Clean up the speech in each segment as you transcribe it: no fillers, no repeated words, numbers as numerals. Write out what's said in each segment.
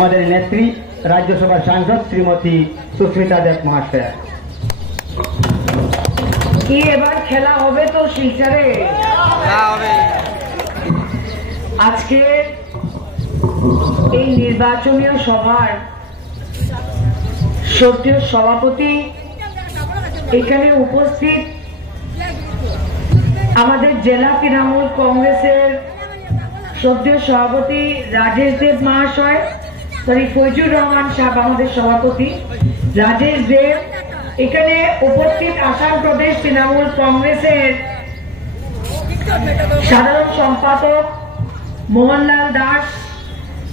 আমাদের নেত্রী রাজ্যসভার সাংসদ শ্রীমতী সুস্মিতা দেব মহাশয়া। কি এবার খেলা হবে তো শিলচরে? আজকে এই নির্বাচনীয় সভার শ্রদ্ধেয় সভাপতি এখানে উপস্থিত আমাদের জেলা তৃণমূল কংগ্রেসের শ্রদ্ধেয় সভাপতি রাজেশ দেব মহাশয়, ফৈজুর রহমান সাহেব আমাদের সভাপতি রাজেশ দেব, এখানে উপস্থিত আসাম প্রদেশ তৃণমূল কংগ্রেসের সাধারণ সম্পাদক মোহনলাল দাস,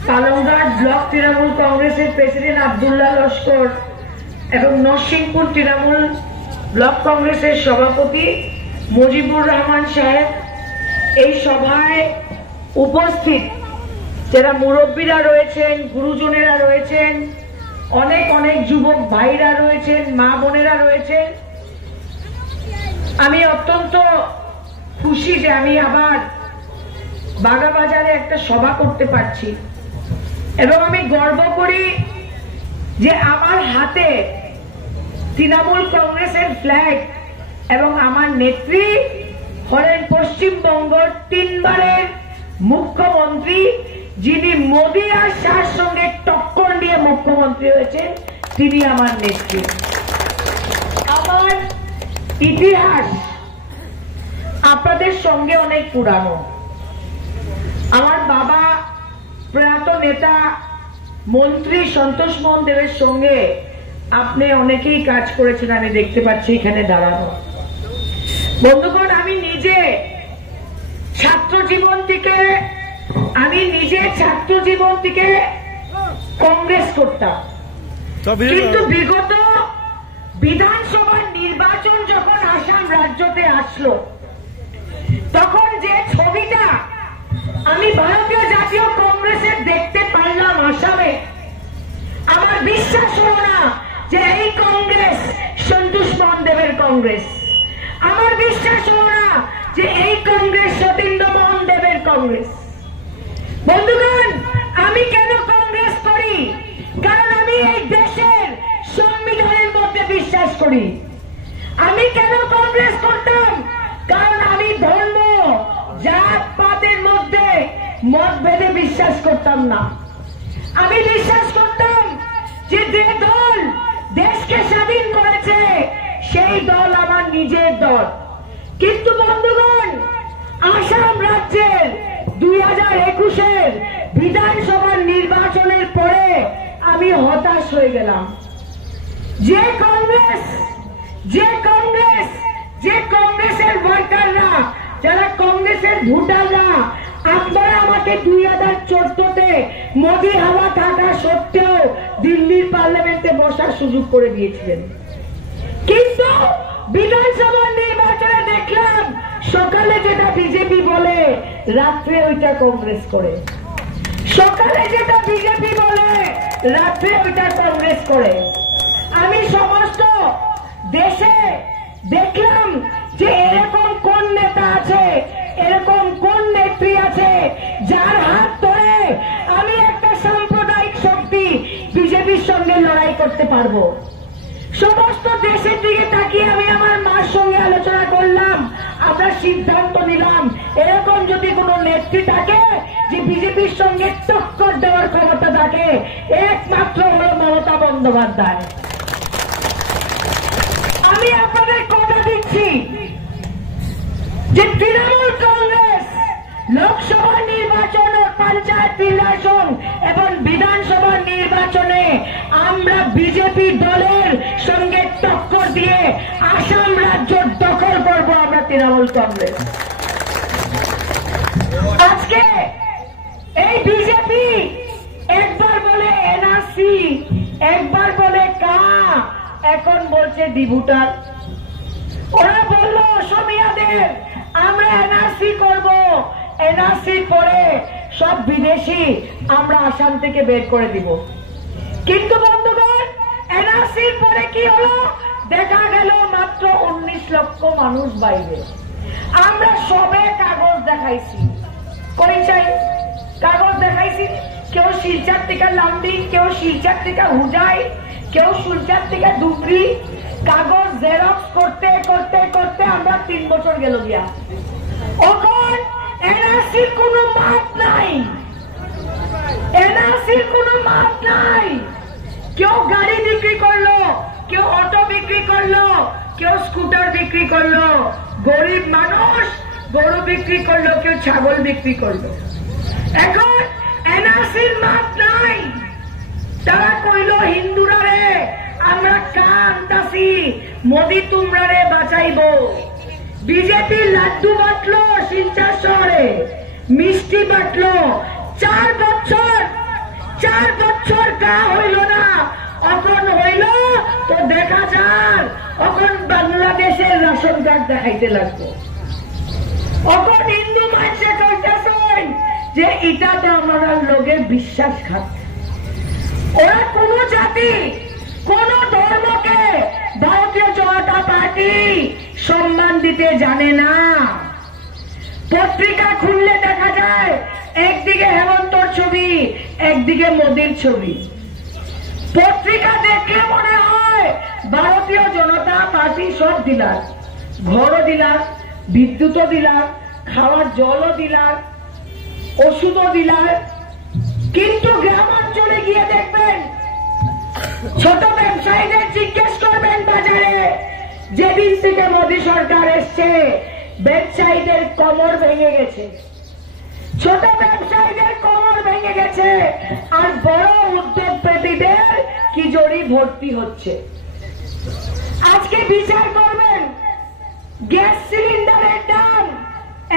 পালংঘাট ব্লক তৃণমূল কংগ্রেসের প্রেসিডেন্ট আব্দুল্লাহ লস্কর এবং নরসিংপুর তৃণমূল ব্লক কংগ্রেসের সভাপতি মুজিবুর রহমান সাহেব, এই সভায় উপস্থিত যারা মুরব্বীরা রয়েছেন, গুরুজনেরা রয়েছেন, অনেক অনেক যুবক ভাইরা রয়েছেন, মা বোনেরা রয়েছেন। আমি অত্যন্ত খুশি যে আমি আবার বাগাবাজারে একটা সভা করতে পারছি এবং আমি গর্ব করি যে আমার হাতে তৃণমূল কংগ্রেসের ফ্ল্যাগ এবং আমার নেত্রী হলেন পশ্চিমবঙ্গের 3 বারের মুখ্যমন্ত্রী, যিনি মোদী আর শাহর সঙ্গে টক্কর দিয়ে মুখ্যমন্ত্রী হয়েছেন, তিনি আমার নেত্রী। আমার ইতিহাস আপনাদের সঙ্গে অনেক পুরানো। আমার বাবা প্রয়াত নেতা মন্ত্রী সন্তোষ মোহন দেবের সঙ্গে আপনি অনেকেই কাজ করেছেন, আমি দেখতে পাচ্ছি এখানে দাঁড়ানো। বন্ধুগণ, আমি নিজে ছাত্র জীবন থেকে কংগ্রেস করতাম, কিন্তু বিগত বিধানসভার নির্বাচন যখন আসাম রাজ্যতে আসলো, তখন যে ছবিটা আমি ভারতীয় জাতীয় কংগ্রেসের দেখতে পারলাম আসামে, আমার বিশ্বাস হলো না যে এই কংগ্রেস সন্তোষ মোহন দেবের কংগ্রেস। আমার বিশ্বাস হলো না যে এই কংগ্রেস সতীন্দ্র মোহন দেবের কংগ্রেস। বন্ধুগণ, আমি কেন কংগ্রেস করি? কারণ আমি এই দেশের সংবিধানের মধ্যে বিশ্বাস করি। আমি কেন কংগ্রেস করতাম? কারণ আমি ধর্ম জাত পাতের মধ্যে মতভেদে বিশ্বাস করতাম না। আমি বিশ্বাস করতাম যে দল দেশকে স্বাধীন করেছে সেই দল আমার নিজের দল। কিন্তু বন্ধুগণ, আসাম রাজ্যের 2021-এর বিধানসভার নির্বাচনের পরে আমি হতাশ হয়ে গেলাম। যে কংগ্রেসের ওয়ার্কাররা, যারা কংগ্রেসের ভোটাররা, আপনারা আমাকে 2014-তে মোদী হাওয়া থাকা সত্ত্বেও দিল্লির পার্লামেন্টে বসার সুযোগ করে দিয়েছিলেন, কিন্তু বিধানসভার নির্বাচনে দেখলাম সকালে যেটা বিজেপি বলে রাত্রে ওইটা কংগ্রেস করে, সকালে যেটা বিজেপি বলে রাত্রে ওইটা কংগ্রেস করে। আমি সমস্ত দেশে দেখলাম যে এরকম কোন নেতা আছে, এরকম কোন নেত্রী আছে যার হাত ধরে আমি একটা সাম্প্রদায়িক শক্তি বিজেপির সঙ্গে লড়াই করতে পারবো। সমস্ত দেশের দিকে তাকিয়ে আমি আমার মার সঙ্গে আলোচনা করলাম, আমরা সিদ্ধান্ত নিলাম এরকম যদি কোনো নেত্রী থাকে যে বিজেপির সঙ্গে টক্কর দেওয়ার ক্ষমতা থাকে, একমাত্র হলো মমতা বন্দ্যোপাধ্যায়। আমি আপনাদের কথা দিচ্ছি যে তৃণমূল কংগ্রেস লোকসভা নির্বাচন, পঞ্চায়েত নির্বাচন এবং বিধানসভা নির্বাচনে আমরা বিজেপি দলের সঙ্গে টক্কর দিয়ে আসাম রাজ্য দখল করবো আমরা তৃণমূল কংগ্রেস। আজকে এই বিজেপি একবার বলে এনআরসি, একবার বলে এখন বলছে ডিভোটার। ওরা বললো অসমীয়াদের আমরা এনআরসি করব, এনআরসির পরে সব বিদেশি আমরা আসাম থেকে বের করে দিব। কিন্তু বন্ধুগণ, এনআরসির পরে কি হলো? দেখা গেল মাত্র 19 লক্ষ মানুষ বাইরে। আমরা সবে কাগজ দেখাইছি, কই চাই কাগজ দেখাইছি, কেউ শিলচর থেকে লামডিং, কেউ শিলচর থেকে হুজাই, কেউ শিলচর থেকে ধুবড়ি, কাগজ জেরক্স করতে করতে করতে আমরা 3 বছর গেল গিয়া। এখন এনআরসির কোনো মাপ নাই, এনআরসির কোনো মাপ নাই। কেউ গাড়ি বিক্রি করলো, কেউ অটো বিক্রি করলো, কেউ স্কুটার বিক্রি করলো, গরিব মানুষ গরু বিক্রি করলো, কেউ ছাগল বিক্রি করলো। এখন এনআরসির মাপ নাই। তারা কইল হিন্দুরা রে আমরা কান্দাসি, মোদি তোমরা রে বাঁচাইব। বিজেপি লাড্ডু বাটলো শিলচর শহরে, মিষ্টি বাটলো। 4 বছর কা হইল না, এখন হইল তো দেখা যান। এখন বাংলাদেশের রেশন কার্ড দেখাইতে লাগবো। এখন হিন্দু মানুষে কইতেছেন যে এটা তো আমার লোকের বিশ্বাসঘাত। ওরা কোন জাতি কোন ধর্মকে ভারতীয় জনতা পার্টি সম্মান দিতে জানে না। পত্রিকা খুললে দেখা যায় একদিকে হেমন্তর ছবি, একদিকে মোদির ছবি। পত্রিকা দেখলে মনে হয় ভারতীয় জনতা পার্টি সব দিলাম, ঘরও দিলাম, বিদ্যুৎও দিলাম, খাওয়ার জলও দিলাম, ওষুধও দিলাম। কিন্তু গ্রামাঞ্চলে গিয়ে দেখবেন, ছোট ব্যবসায়ীদের জিজ্ঞেস করবেন বাজারে, যেদিন থেকে মোদী সরকার এসছে ব্যবসায়ীদের কোমর ভেঙে গেছে, ছোট ব্যবসায়ীদের কোমর ভেঙে গেছে, আর বড় উদ্যোগপতিদের কি জড়ি ভর্তি হচ্ছে। আজকে বিচার করবেন, গ্যাস সিলিন্ডারের দাম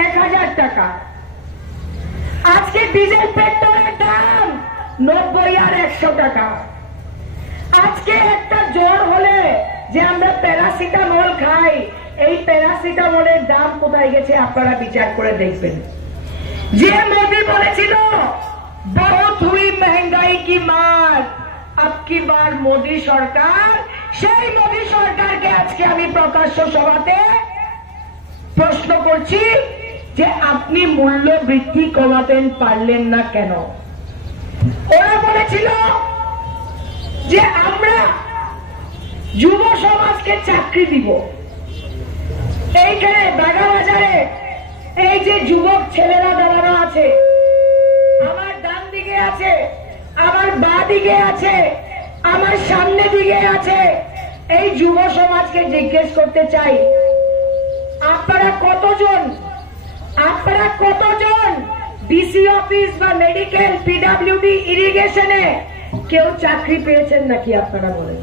1000 টাকা, আজকে ডিজেল পেট্রোলের দাম 90 আর 100 টাকা। আজকে একটা জ্বর হলে যে আমরা প্যারাসিটামল খাই, এই প্যারাসিটামলের দাম কোথায় গেছে আপনারা বিচার করে দেখবেন। যে মোদি বলেছিল বহুত হুই महंगाई की मार, अब की बार মোদি সরকার, সেই মোদি সরকারকে আজকে আমি প্রকাশ্য সভাতে প্রশ্ন করছি যে আপনি মূল্য বৃদ্ধি কমাতেন পারলেন না কেন? ওরা বলেছিল যে আমরা যুব সমাজকে চাকরি দিব। এইখানে বাগাবাজারে এই যে যুবক ছেলেরা দাঁড়ানো আছে, আমার ডান দিকে আছে, আমার বাঁ দিকে আছে, আমার সামনে দিকে আছে, এই যুব সমাজকে জিজ্ঞেস করতে চাই আপনারা কতজন ডিসি অফিস বা মেডিকেল, পিডব্লিউডি, ইরিগেশনে কেউ চাকরি পেয়েছেন নাকি? আপনারা বলেন,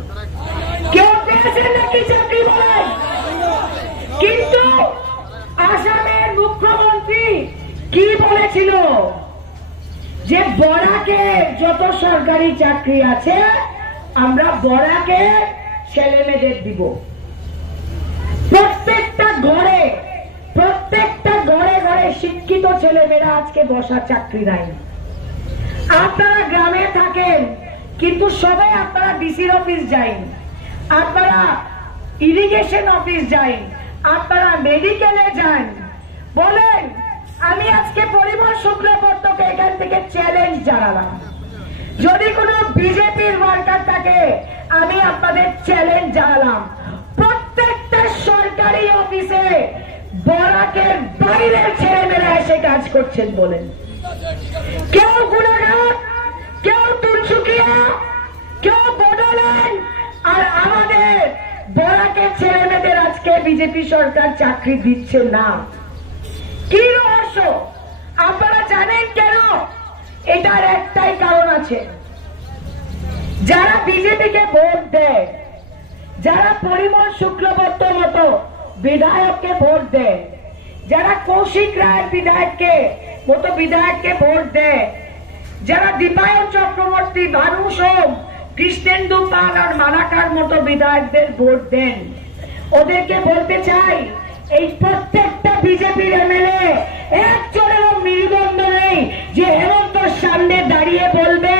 কেউ পেয়েছেন নাকি চাকরি? বলেন। কিন্তু আসামের মুখ্যমন্ত্রী কি বলেছিল যে বরাকে যত সরকারি চাকরি আছে আমরা বরাকে ছেলে মেয়েদের দিব। প্রত্যেকটা ঘরে ঘরে শিক্ষিত ছেলে মেয়েরা আজকে বসা চাকরি নাই। আপনারা গ্রামে থাকেন কিন্তু সবাই আপনারা ডিসির অফিস যাইন, আপনারা ইরিগেশন অফিস যাইন, আপনারা মেডিকেলে যান। বলেন, আমি আজকে পরিমল শুক্লবৈদ্যকে এখান থেকে চ্যালেঞ্জ জানালাম, যদি কোনো বিজেপির ওয়ার্কার থাকে আমি আপনাদের চ্যালেঞ্জ জানালাম, প্রত্যেকটা সরকারি অফিসে বরাকের বাইরের ছেলেমেয়েরা এসে কাজ করছেন। বলেন, কেউ গুণাঘাট, কেউ তিনসুকিয়া, কেউ বড়োল্যান্ড, আর আমাদের বরাকের ছেলেমেয়েদের আজকে বিজেপি সরকার চাকরি দিচ্ছে না। কি রহস্য আপনারা জানেন কেন? এটার একটাই কারণ আছে। যারা বিজেপিকে ভোট দেয়, যারা পরিমল শুক্লবৈদ্য মতো বিধায়ককে ভোট দেয়, যারা কৌশিক রায়ের বিধায়ককে ভোট দেয়, যারা দীপায়ন চক্রবর্তী, ভানু সোম, কৃষ্ণেন্দু পাল আর মালাকার মতো বিধায়কদের ভোট দেন, ওদেরকে বলতে চাই এই প্রত্যেকটা বিজেপির এমএলএ একজনেরও মেরুদণ্ড নেই যে হেমন্তর সামনে দাঁড়িয়ে বলবে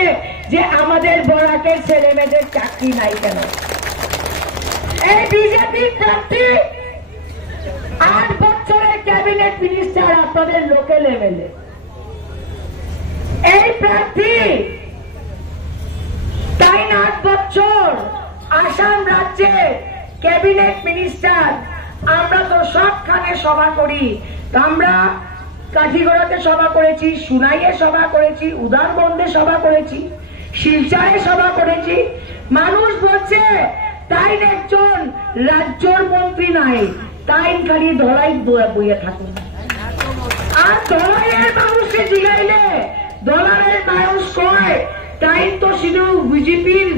যে আমাদের বরাকের ছেলে মেয়েদের চাকরি নাই কেন। এই বিজেপির প্রার্থী 8 বছরের ক্যাবিনেট মিনিস্টার আপনাদের লোকাল এমএলএ, এই প্রার্থী 8 বছর আসাম রাজ্যে ক্যাবিনেট মিনিস্টার। আমরা তো সবখানে সভা করি, আমরা কাঠিগড়াতে সভা করেছি, সুনাইয়ে সভা করেছি, উদারবন্দে সভা করেছি, শিলচরে সভা করেছি। মানুষ বলছে তাই একজন রাজ্যর মন্ত্রী নাই, তাই খালি ধলাই বইয়ে থাকুন। আর ধলাইয়ের মানুষকে জিগাইলে ধলাইয়ের মানুষ কয় তাই তো শুধু বিজেপির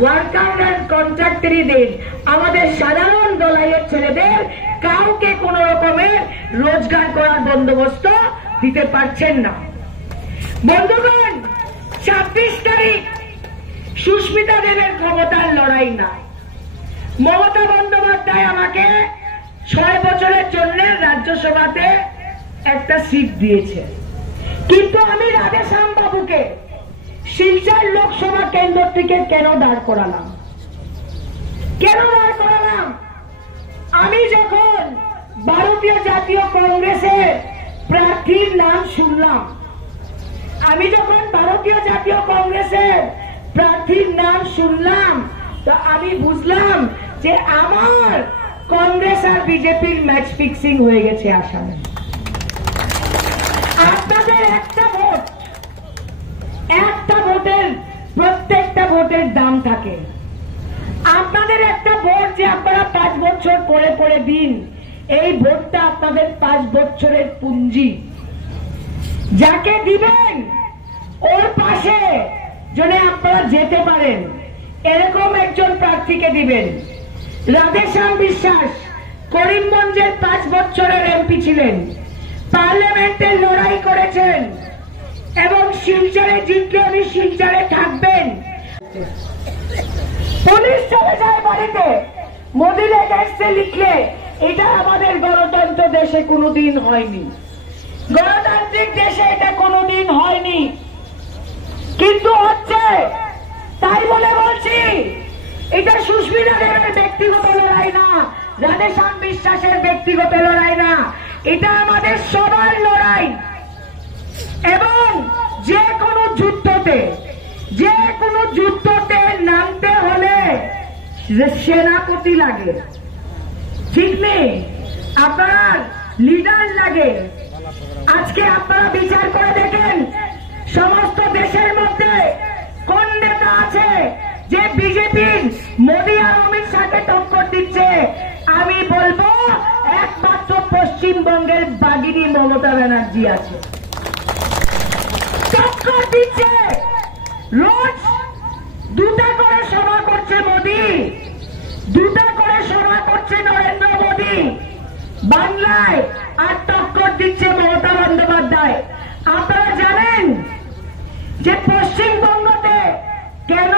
ওয়ার্কার এন্ড কন্ট্রাক্টরিদের, আমাদের সাধারণ দলাইয়ের ছেলেদের কাউকে কোন রকমের রোজগার করার বন্দোবস্ত দিতে পারছেন না। বন্ধুগণ, 26 তারিখ সুস্মিতা দেবের ক্ষমতার লড়াই না। মমতা বন্দ্যোপাধ্যায় আমাকে 6 বছরের জন্য রাজ্যসভাতে একটা সিট দিয়েছে, কিন্তু আমি রাধেশ্যাম বাবুকে শিলচর লোকসভা কেন্দ্র থেকে কেন দাঁড় করালাম? আমি যখন ভারতীয় জাতীয় কংগ্রেসের প্রার্থীর নাম শুনলাম, তো আমি বুঝলাম যে আমার কংগ্রেস আর বিজেপির ম্যাচ ফিক্সিং হয়ে গেছে আসামে। আপনাদের একটা ভোটের প্রত্যেকটা ভোটের দাম থাকে। আপনাদের একটা ভোট যে আপনারা 5 বছর পরে পরে দিন, এই ভোটটা আপনাদের 5 বছরের পুঁজি। যাকে দিবেন ওর পাশে যেন আপনারা যেতে পারেন এরকম একজন প্রার্থীকে দিবেন। রাধেশ্যাম বিশ্বাস করিমগঞ্জের 5 বছরের এমপি ছিলেন, পার্লামেন্টে লড়াই করেছেন এবং শিলচরে জিতলে উনি শিলচরে থাকবেন। পুলিশ চলে যায় বাড়িতে, মোদির এগেইনস্টে লিখলে, এটা আমাদের গণতন্ত্র দেশে কোনোদিন হয়নি, গণতান্ত্রিক দেশে এটা কোনোদিন হয়নি, কিন্তু হচ্ছে। তাই বলে বলছি, এটা সুস্মিতা দেবের ব্যক্তিগত লড়াই না, রাধেশ্যাম বিশ্বাসের ব্যক্তিগত লড়াই না, এটা আমাদের সবার লড়াই। এবং যে কোনো যুদ্ধতে নামতে হলে সেনাপতি লাগে, ঠিক নেই? আপনার লিডার লাগে। আজকে আপনারা বিচার করে দেখেন সমস্ত দেশের মধ্যে কোন নেতা আছে যে বিজেপির মোদী আর অমিত শাহকে টক্কর দিচ্ছে? আমি বলবো একমাত্র পশ্চিমবঙ্গের বাগিনী মমতা ব্যানার্জি আছে, টক্কর দিচ্ছে। রোজ 2টা করে সভা করছে মোদী, 2টা করে সভা করছে নরেন্দ্র মোদী বাংলায়, আর টক্কর দিচ্ছে মমতা বন্দ্যোপাধ্যায়। আপনারা জানেন যে পশ্চিমবঙ্গতে কেন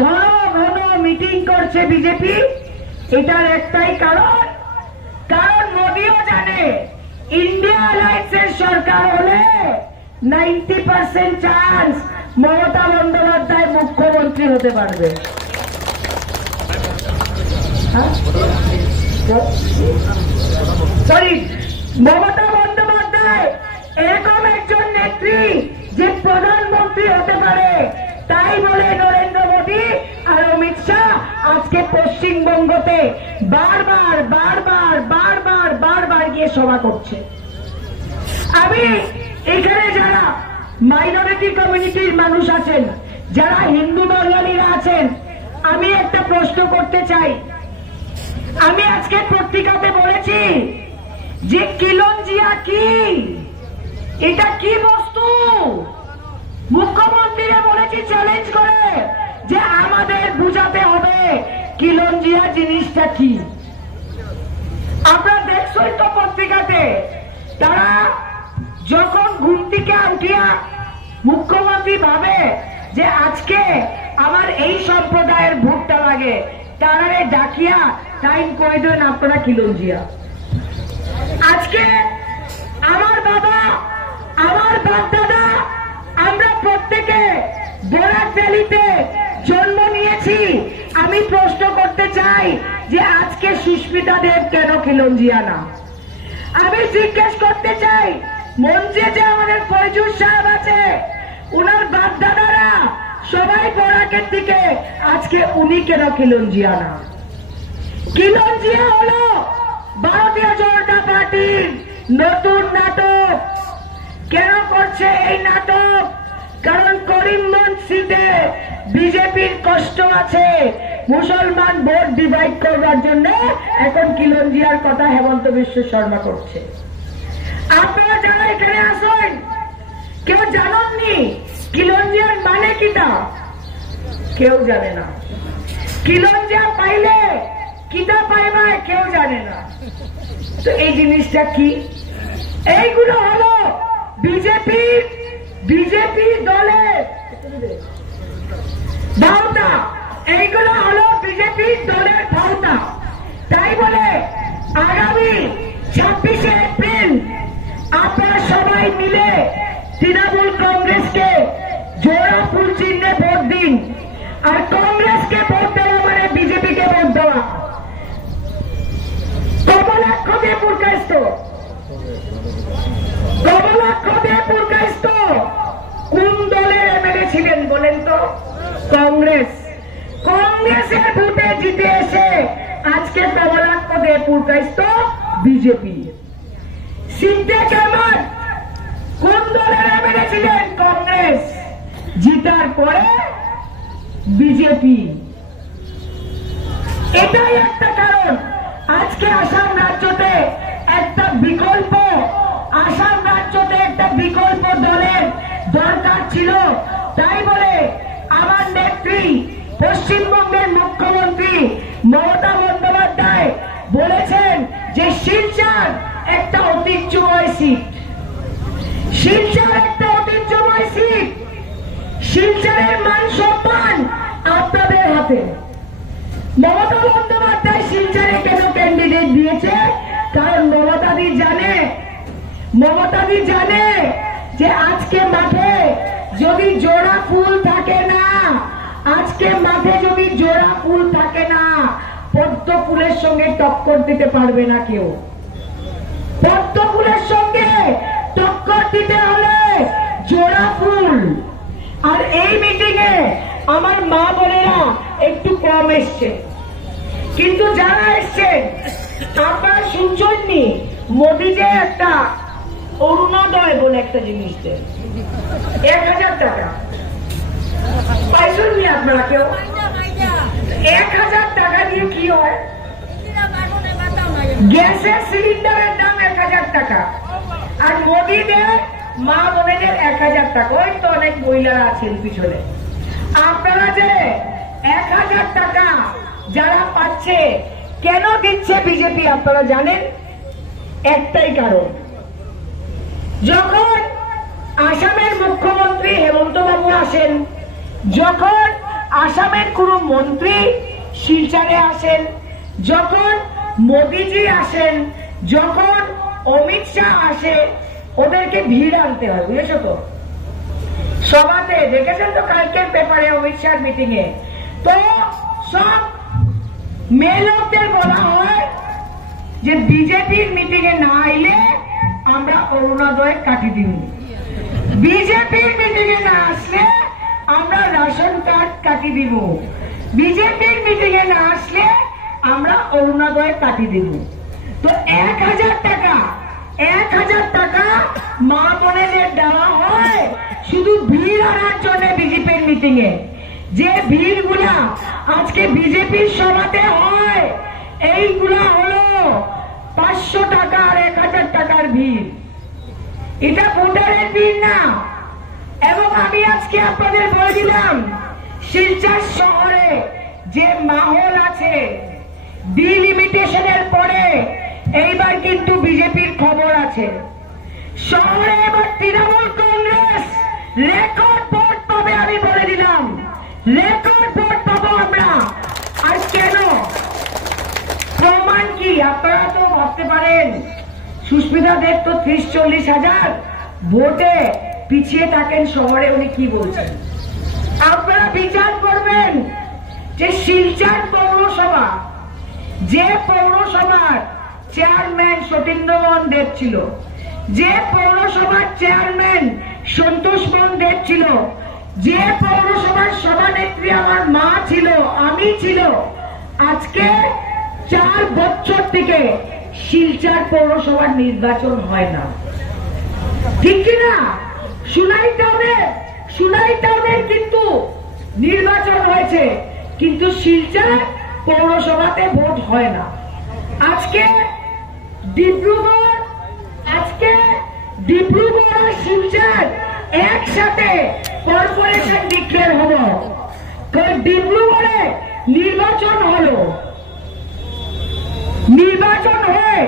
ঘন ঘন মিটিং করছে বিজেপি? এটার একটাই কারণ মোদীও জানে ইন্ডিয়া অ্যালায়েন্সের সরকার হলে 90% চান্স মমতা বন্দ্যোপাধ্যায় মুখ্যমন্ত্রী হতে পারবে। মমতা বন্দ্যোপাধ্যায় এরকম একজন নেত্রী যে প্রধানমন্ত্রী হতে পারে, তাই বলে নরেন্দ্র মোদী আর অমিত শাহ আজকে পশ্চিমবঙ্গতে বারবার গিয়ে সভা করছে। আমি এখানে যারা মাইনরিটি কমিউনিটির মানুষ আছেন, যারা হিন্দু বাঙালিরা আছেন, আমি একটা প্রশ্ন করতে চাই। আমি আজকে পত্রিকাতে বলেছি যে কিলঞ্জিয়া কি, এটা কি বস্তু? মুখ্যমন্ত্রীরা বলেছি চ্যালেঞ্জ করে যে আমাদের বুঝাতে হবে কিলঞ্জিয়া জিনিসটা কি। আপনারা দেখছই তো পত্রিকাতে, তারা যখন ঘুম থেকে উঠিয়া মুখ্যমন্ত্রী ভাবে যে আজকে আমার এই সম্প্রদায়ের ভোটটা লাগে, তারারে ডাকিয়া টাইম করে দেন আপনারা কিলঞ্জিয়া। আজকে আমার বাবা, আমার বাপ দাদা, আমরা প্রত্যেকে বরাক ভ্যালিতে জন্ম নিয়েছি। আমি প্রশ্ন করতে চাই যে আজকে সুস্মিতা দেব কেন কিলঞ্জিয়া না? আমি জিজ্ঞেস করতে চাই, মঞ্চে যে আমাদের ফয়জুল সাহেব আছে, উনার বাপ দাদারা সবাই বরাকের দিকে, আজকে উনি কেন খিলঞ্জিয়া না? খিলঞ্জিয়া হলো ভারতীয় জনতা পার্টির নতুন নাটক। কেন করছে এই নাটক? কারণ করিমগঞ্জ সিটে বিজেপির কষ্ট আছে, মুসলমান ভোট ডিভাইড করবার জন্য এখন খিলঞ্জিয়ার কথা হেমন্ত বিশ্ব শর্মা করছে। আপনারা যারা এখানে আসেন কেউ জানেননি খিলঞ্জিয়ার মানে কিটা? কেউ জানে না। খিলঞ্জিয়া পাইলে কিটা পাইবে কেউ জানে না। তো এই জিনিসটা কি? এইগুলো হলো বিজেপি দলের ভাওতা, এইগুলো হলো বিজেপি দলের ভাওতা। তাই বলে আগামী 26শে এপ্রিল আপনারা সবাই মিলে তৃণমূল কংগ্রেসকে জোড়া ফুল চিহ্নে ভোট দিন। আর কংগ্রেসকে ভোট দেওয়া মানে বিজেপিকে ভোট দেওয়া। কমলাক্ষ দিয়ে পুরকাইস্ত, কমলাক্ষ দিয়ে পুরকাইস্ত কোন দলের এমএলএ ছিলেন বলেন তো? কংগ্রেস। কংগ্রেসের ভোটে জিতে এসে আজকে কমলাক্ষ দিয়ে পুরকাইস্ত বিজেপি। সিদ্দিক আহমদ কোন দলের এমএলএ ছিলেন? কংগ্রেস। জিতার পরে বিজেপি। এটাই একটা কারণ। আজকে আসাম রাজ্যতে একটা বিকল্প, আসাম রাজ্যতে একটা বিকল্প দলের দরকার ছিল। তাই বলে আমার নেত্রী পশ্চিমবঙ্গের মুখ্যমন্ত্রী মমতা বন্দ্যোপাধ্যায় বলেছেন যে শিলচর একটা ঐতিহ্যময় সিট, শিলচর একটা ঐতিহ্যময় সিট। শিলচরের মান সম্মান আপনাদের হাতে। মমতা বন্দ্যোপাধ্যায় শিলচরে কেন ক্যান্ডিডেট দিয়েছে? কারণ মমতাদি জানে যে আজকে মাঠে যদি জোড়া ফুল থাকে না, আজকে মাঠে যদি জোড়া ফুল থাকে না, পদ্ম ফুলের সঙ্গে টক্কর দিতে পারবে না কেউ। পদ্ম ফুলের সঙ্গে টক্কর দিতে হলে জোড়া ফুল। আর এই মিটিং এ আমার মা বোনেরা একটু কম এসছে, কিন্তু যারা এসছেন আপনারা শুনছেননি মোদী যে একটা অরুণোদয় বলে একটা জিনিস দেন, 1000 টাকা পাইছেননি আপনারা কেউ? 1000 টাকা দিয়ে কি হয়? গ্যাসের সিলিন্ডারের দাম 1000 টাকা, আর মোদী দেয় মা বোনেদের 1000 টাকা। ওই তো অনেক মহিলারা আছেন পিছনে। আপনারা যে 1000 টাকা যারা পাচ্ছে, কেন দিচ্ছে বিজেপি আপনারা জানেন? একটাই কারণ, যখন আসামের মুখ্যমন্ত্রী হেমন্ত বাবু আসেন, যখন আসামের কোন মন্ত্রী শিলচরে আসেন, যখন মোদীজি আসেন, যখন অমিত শাহ আসে, ওদেরকে ভিড় আনতে হয়, বুঝেছো তো? সভাতে দেখেছেন তো কালকের পেপারে অমিত শাহ মিটিং এ, তো সব মেয়ে লোকদের বলা হয় যে বিজেপির মিটিং এ না আইলে আমরা অরুণোদয় কাটি দিব, বিজেপির মিটিং এ না আসলে আমরা রেশন কার্ড কাটি দিব, বিজেপির মিটিং এ না আসলে আমরা অরুণোদয় কাটি দিব। তো 1000 টাকা মা বোনেদের দেওয়া হয় শুধু ভিড় আনার জন্য বিজেপির মিটিং এ। যে ভিড় গুলা আজকে বিজেপির সভাতে হয়, এইগুলা হলো 500 টাকা আর 1000 টাকার ভিড়। এটা ভোটারের ভিড় না। এবং আমি আজকে আপনাদের বলে দিলাম, শিলচর শহরে যে মাহল আছে, ডিলিমিটেশনের পরে এইবার কিন্তু বিজেপির খবর আছে। শহরে এবার তৃণমূল কংগ্রেস রেকর্ড ভোট পাবে, আমি বলে দিলাম রেকর্ড ভোট পাবো আমরা। আর কেন? প্রমাণ কি? আপনারা তো ভাবতে পারেন সুস্মিতা দেব তো 30-40 হাজার ভোটে পিছিয়ে থাকেন শহরে, উনি কি বলছেন? আপনারা বিচার করবেন যে শিলচর পৌরসভা, যে পৌরসভার চেয়ারম্যান সতীন্দ্র মোহন দেব ছিল, যে পৌরসভার চেয়ারম্যান সন্তোষ মোহন দেব ছিল, যে পৌরসভার সভানেত্রী আমার মা ছিল, আমি ছিল, আজকে 4 বছর থেকে শিলচর পৌরসভার নির্বাচন হয় না। ঠিক কিনা? সুনাই টাউনের কিন্তু নির্বাচন হয়েছে, কিন্তু শিলচর পৌরসভাতে ভোট হয় না। আজকে ডিব্রুগড় আর শিলচর একসাথে কর্পোরেশন ডিক্লেয়ার হলো। ডিব্রুগড়ে নির্বাচন হয়ে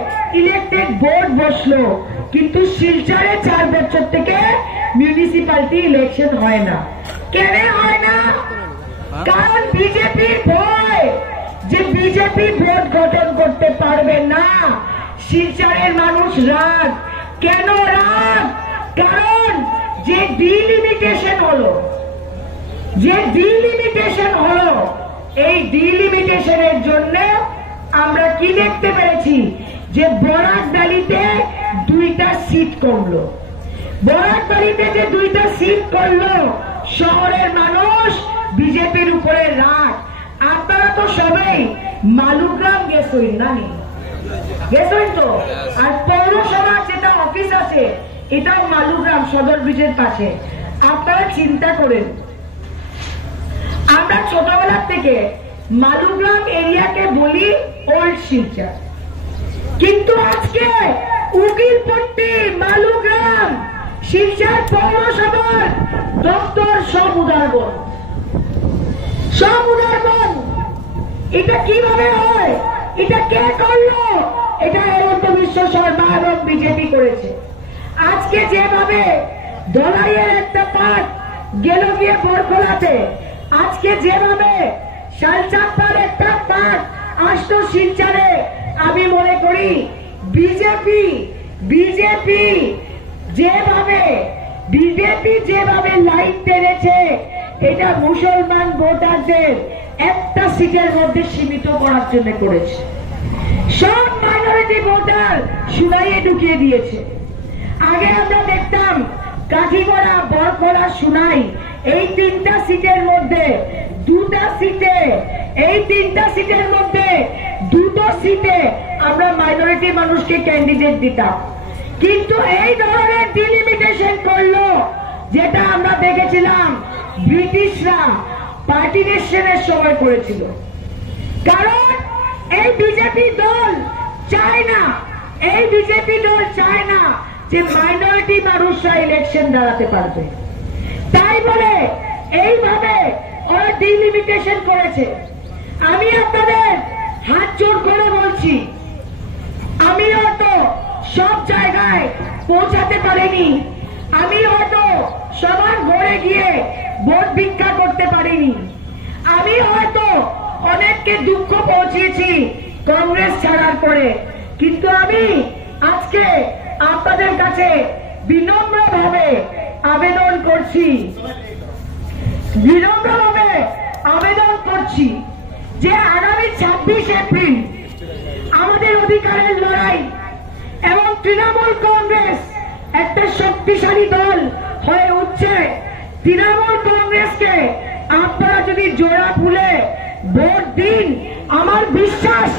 ইলেকটেড বোর্ড বসলো, কিন্তু শিলচরে 4 বছর থেকে মিউনিসিপ্যালিটি ইলেকশন হয় না। কেন হয় না? কারণ বিজেপির ভয়, যে বিজেপি ভোট গঠন করতে পারবে না। শিলচরের মানুষ রাগ। কেন রাগ? কারণ যে ডিলিমিটেশন হলো, এই ডিলিমিটেশনের জন্য আমরা কি দেখতে পেরেছি? যে বরাকডালিতে 2টা সিট কমলো। বরাকডালিতে যে 2টা সিট করলো, শহরের মানুষ বিজেপির উপরে রাগ। আপনারা তো সবাই মালুগ্রাম গেছেন না? গেছেন তো? আর পৌরসভা যেটা অফিস আছে, এটাও মালুগ্রাম সদর ব্রিজের পাশে। আপনারা চিন্তা করেন, আমরা ছোটবেলা থেকে মালুগ্রাম এরিয়াকে বলি ওল্ড শিলচর, কিন্তু আজকে উকিলপট্টি, মালুগ্রাম, শিলচর পৌরসভার দপ্তর সব উদারবন। এটা কিভাবে হয়? এটা কে করলো? এটা হেমন্ত বিশ্ব শর্মা এবং বিজেপি করেছে। আজকে যেভাবে দলাইয়ের একটা পার্ট গেল গিয়ে বরখোলাতে, আজকে যেভাবে শালচাপ্পার একটা পার্ট আসতো শিলচরে, আমি মনে করি বিজেপি যেভাবে লাইট টেনেছে, এটা মুসলমান ভোটারদের একটা সিটের মধ্যে সীমিত করার জন্য করেছে। সব মাইনরিটি ভোটার সুনাইয়ে ঢুকিয়ে দিয়েছে। আগে আমরা দেখতাম কাঠিগড়া, বরখোলা, সুনাই, এই 3টা সিটের মধ্যে 2টা সিটে, এই 3টা সিটের মধ্যে 2টো সিটে আমরা মাইনরিটি মানুষকে ক্যান্ডিডেট দিতাম। কিন্তু এই ধরনের ডিলিমিটেশন করলো, যেটা আমরা দেখেছিলাম ব্রিটিশরা পার্টিশনের সময় করেছিল। কারণ এই বিজেপি দল চায় না যে মাইনরিটি মানুষরা ইলেকশন দাঁড়াতে পারবে। তাই বলে এইভাবে ওরা ডিলিমিটেশন করেছে। আমি আপনাদের হাত জোড় করে বলছি, আমি হয়তো সব জায়গায় পৌঁছাতে পারিনি, আমি হয়তো সবার ঘরে গিয়ে ভোট ভিক্ষা করতে পারিনি, আমি হয়তো অনেককে দুঃখ পৌঁছিয়েছি কংগ্রেস ছাড়ার পরে, কিন্তু আমি আজকে আপনাদের কাছে বিনম্রভাবে আবেদন করছি যে আগামী 26 এপ্রিল আমাদের অধিকারের লড়াই, এবং তৃণমূল কংগ্রেস একটা শক্তিশালী দল হয়ে উঠছে। তৃণমূল কংগ্রেসকে আপনারা যদি জোড়া ফুলে ভোট দিন, আমার বিশ্বাস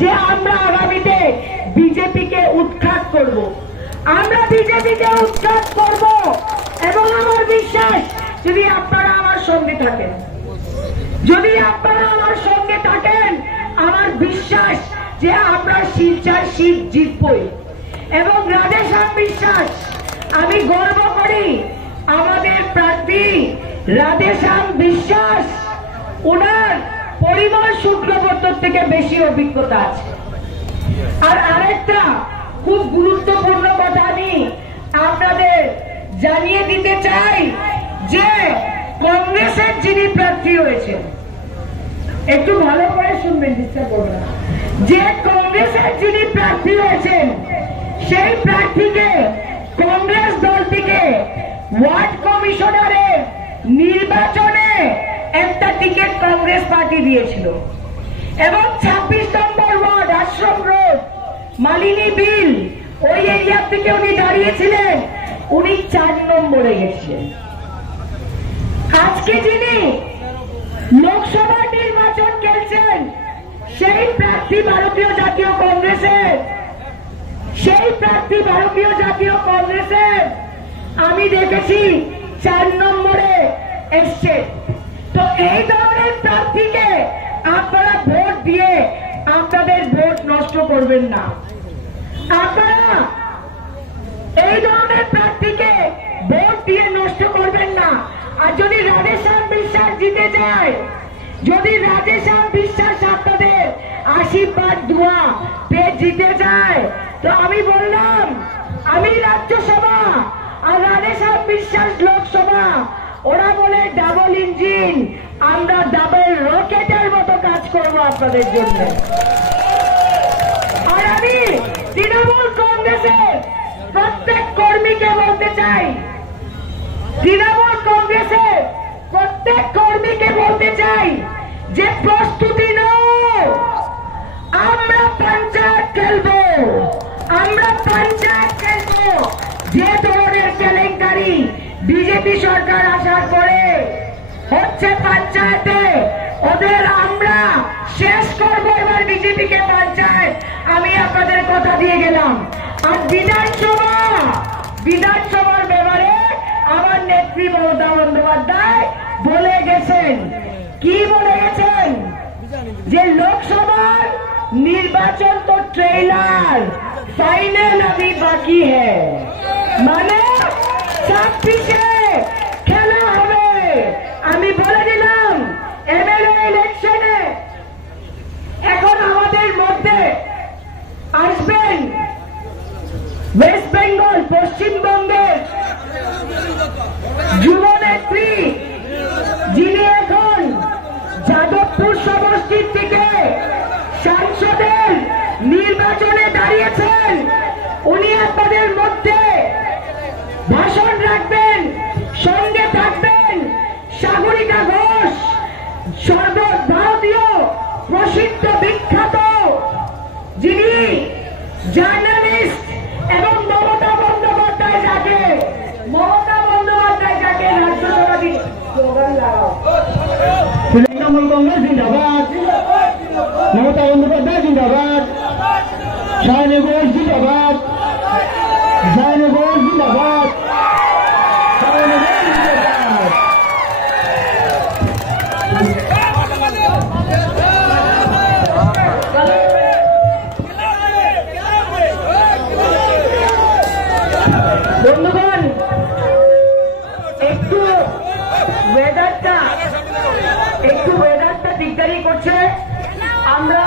যে আমরা আগামীতে বিজেপিকে উৎখাত করব। এবং আমার বিশ্বাস, যদি আপনারা আমার সঙ্গে থাকেন, আমার বিশ্বাস যে আমরা শিলচর সিট জিতবই। এবং রাধেশ্যাম বিশ্বাস, আমি গর্ব করি আমাদের প্রার্থী রাধেশ্যাম বিশ্বাস, ওনার পরিমল শুক্লবৈদ্যর থেকে বেশি অভিজ্ঞতা আছে। আর আরেকটা খুব গুরুত্বপূর্ণ কথা আমি আপনাদের জানিয়ে দিতে চাই, যে কংগ্রেসের যিনি প্রার্থী হয়েছেন, একটু ভালো করে শুনবেন, ডিস্টার্ব করবেন না, যে কংগ্রেসের যিনি প্রার্থী হয়েছেন, সেই প্রার্থীকে কংগ্রেস দল থেকে ওয়ার্ড কমিশনারের নির্বাচনে একটা টিকিট কংগ্রেস পার্টি দিয়েছিল। এবং 26 নম্বর ওয়ার্ড, আশ্রম রোড, মালিনী বিল, ওই এরিয়া থেকে উনি দাঁড়িয়েছিলেন। উনি 4 নম্বরে গেছেন। আজকে যিনি লোকসভা নির্বাচন খেলছেন সেই প্রার্থী ভারতীয় জাতীয় কংগ্রেসের আমি দেখেছি 4 নম্বরে এসছে। তো এই ধরনের প্রার্থীকে আপনারা ভোট দিয়ে আপনাদের ভোট নষ্ট করবেন না। আপনারা এই ধরনের প্রার্থীকে ভোট দিয়ে নষ্ট করবেন না। আর যদি রাধেশ্যাম বিশ্বাস জিতে যায়, যদি রাধেশ্যাম বিশ্বাস আপনাদের আশীর্বাদ দোয়া পেয়ে জিতে যায়, তো আমি বললাম আমি রাজ্যসভা আর রাধেশ্যাম বিশ্বাস লোকসভা, ওরা বলে ডাবল ইঞ্জিন, আমরা ডাবল রকেটের মতো কাজ করবো আপনাদের জন্য। আর আমি তৃণমূল কংগ্রেসের প্রত্যেক কর্মীকে বলতে চাই, তৃণমূল কংগ্রেসের প্রত্যেক কর্মীকে বলতে চাই যে প্রস্তুতি নাও, আমরা পঞ্চায়েত খেলবো, আমরা পঞ্চায়েত খেলবো। যে ধরনের কেলেঙ্কারি বিজেপি সরকার আসার পরে হচ্ছে পঞ্চায়েতে, ওদের আমরা শেষ করবো এবার বিজেপিকে পঞ্চায়েত, আমি আপনাদের কথা দিয়ে গেলাম। আর বিধানসভার ব্যাপারে আমার নেত্রী মমতা বন্দ্যোপাধ্যায় বলে গেছেন, কি বলে গেছেন, যে লোকসভার নির্বাচন তো ট্রেলার, ফাইনাল अभी বাকি है, মানে 26-এ খেলা হবে। আমি বলে দিলাম এমএলএ ইলেকশনে এখন আমাদের মধ্যে আসবেন ওয়েস্ট বেঙ্গল, পশ্চিমবঙ্গের যুব নেত্রী, যিনি এখন যাদবপুর সমষ্টির থেকে সাংসদের নির্বাচনে দাঁড়িয়েছেন, উনি আপনাদের মধ্যে ভাষণ রাখবেন। সঙ্গে থাকবেন সাগরিকা ঘোষ, সর্বভারতীয় প্রসিদ্ধ বিখ্যাত যিনি জার্নালিস্ট, এবং মমতা বন্দ্যোপাধ্যায় যাকে রাজ্যসভাপতি স্লোগান লাগাও, তৃণমূল কংগ্রেস জিন্দাবাদ, মমতা বন্দ্যোপাধ্যায় জিন্দাবাদ, সায়নী ঘোষ জিন্দাবাদ, সায়নী ঘোষ জিন্দাবাদ, সায়নী ঘোষ জিন্দাবাদ। বন্ধুগণ, একটু ওয়েদারটা দিকদারি করছে। আমরা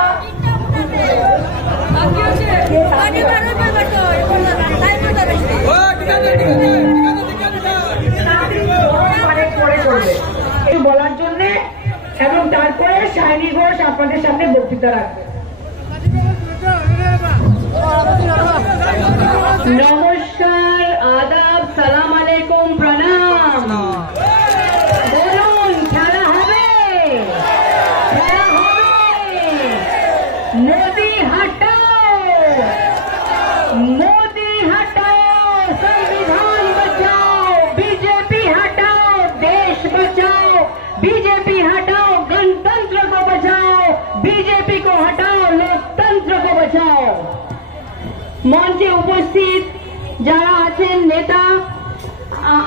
বলার জন্য, এবং তারপরে সায়নী ঘোষ আপনাদের সামনে বক্তৃতা রাখবে। নমস্কার, আদাব, সালাম আলাইকুম, প্রণাম। বলুন, খেলা হবে, খেলা হবে। মোদি হটাও, মোদি হটাও, संविधान बचाओ, बीजेपी हटाओ, देश बचाओ, बीजेपी हटाओ, गणतंत्र को बचाओ, बीजेपी को हटाओ, लोकतंत्र को बचाओ। মঞ্চে উপস্থিত যারা আছেন নেতা,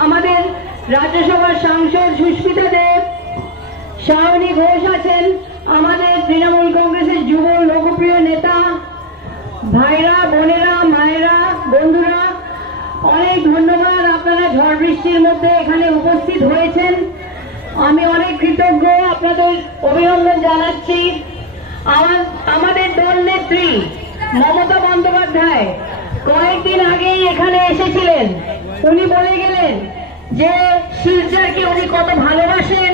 আমাদের রাজ্যসভার সাংসদ সুস্মিতা দেব, সায়নী ঘোষ আছেন, আমাদের তৃণমূল কংগ্রেসের যুব লোকপ্রিয় নেতা, ভাইরা, বোনেরা, মায়েরা, বন্ধুরা, অনেক ধন্যবাদ। আপনারা ঝড় বৃষ্টির মধ্যে এখানে উপস্থিত হয়েছেন, আমি অনেক কৃতজ্ঞ, আপনাদের অভিনন্দন জানাচ্ছি। আমাদের দল নেত্রী মমতা বন্দ্যোপাধ্যায় কয়েকদিন আগেই এখানে এসেছিলেন। উনি বলে গেলেন যে শিলচরকে উনি কত ভালোবাসেন,